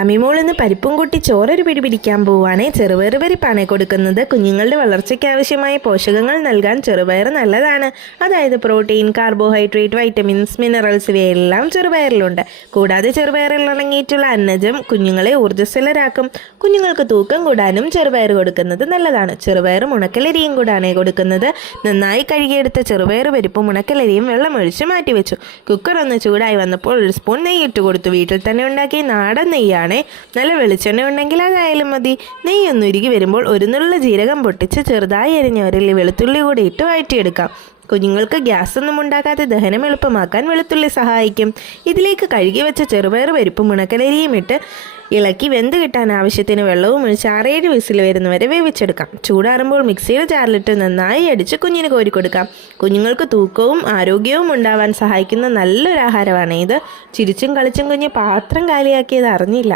അമിമോൾ ഇന്ന് പരിപ്പും കൂട്ടി ചോറൊരു പിടി പിടിക്കാൻ പോവുകയാണേ. ചെറുപയർ പരിപ്പാണ് കൊടുക്കുന്നത്. കുഞ്ഞുങ്ങളുടെ വളർച്ചയ്ക്ക് ആവശ്യമായ പോഷകങ്ങൾ നൽകാൻ ചെറുപയർ നല്ലതാണ്. അതായത് പ്രോട്ടീൻ, കാർബോഹൈഡ്രേറ്റ്, വൈറ്റമിൻസ്, മിനറൽസ് ഇവയെല്ലാം ചെറുപയറിലുണ്ട്. കൂടാതെ ചെറുപയറിൽ അടങ്ങിയിട്ടുള്ള അന്നജം കുഞ്ഞുങ്ങളെ ഊർജ്ജസ്വലരാക്കും. കുഞ്ഞുങ്ങൾക്ക് തൂക്കം കൂടാനും ചെറുപയർ കൊടുക്കുന്നത് നല്ലതാണ്. ചെറുപയറും ഉണക്കലരിയും കൂടാണ് കൊടുക്കുന്നത്. നന്നായി കഴുകിയെടുത്ത ചെറുപയർ പരിപ്പും ഉണക്കലരിയും വെള്ളമൊഴിച്ച് മാറ്റിവെച്ചു. കുക്കർ ഒന്ന് ചൂടായി വന്നപ്പോൾ ഒരു സ്പൂൺ നെയ്യ് ഇട്ട് കൊടുത്തു. വീട്ടിൽ തന്നെ ഉണ്ടാക്കിയ നാടൻ നെയ്യാണ്. നല്ല വെളിച്ചെണ്ണ ഉണ്ടെങ്കിൽ അതായാലും മതി. നെയ്യൊന്ന് ഉരുകി വരുമ്പോൾ ഒരു നുള്ള ജീരകം പൊട്ടിച്ച് ചെറുതായി അരിഞ്ഞ ഒരല്ലി വെളുത്തുള്ളി കൂടി ഇട്ട് വഴറ്റിയെടുക്കാം. കുഞ്ഞുങ്ങൾക്ക് ഗ്യാസ് ഒന്നും ഉണ്ടാക്കാതെ ദഹനം എളുപ്പമാക്കാൻ വെളുത്തുള്ളി സഹായിക്കും. ഇതിലേക്ക് കഴുകി വെച്ച ചെറുപയർ പരിപ്പും ഉണക്കലരിയും ഇട്ട് ഇളക്കി വെന്ത് കിട്ടാൻ ആവശ്യത്തിന് വെള്ളവും ഒഴിച്ച് 6-7 വിസിൽ വരുന്നവരെ വേവിച്ചെടുക്കാം. ചൂടാറുമ്പോൾ മിക്സിയുടെ ജാറിലിട്ട് നന്നായി അടിച്ച് കുഞ്ഞിന് കോരിക്കൊടുക്കാം. കുഞ്ഞുങ്ങൾക്ക് തൂക്കവും ആരോഗ്യവും ഉണ്ടാവാൻ സഹായിക്കുന്ന നല്ലൊരു ആഹാരമാണ് ഇത്. ചിരിച്ചും കളിച്ചും കുഞ്ഞ് പാത്രം കാലിയാക്കിയത് അറിഞ്ഞില്ല.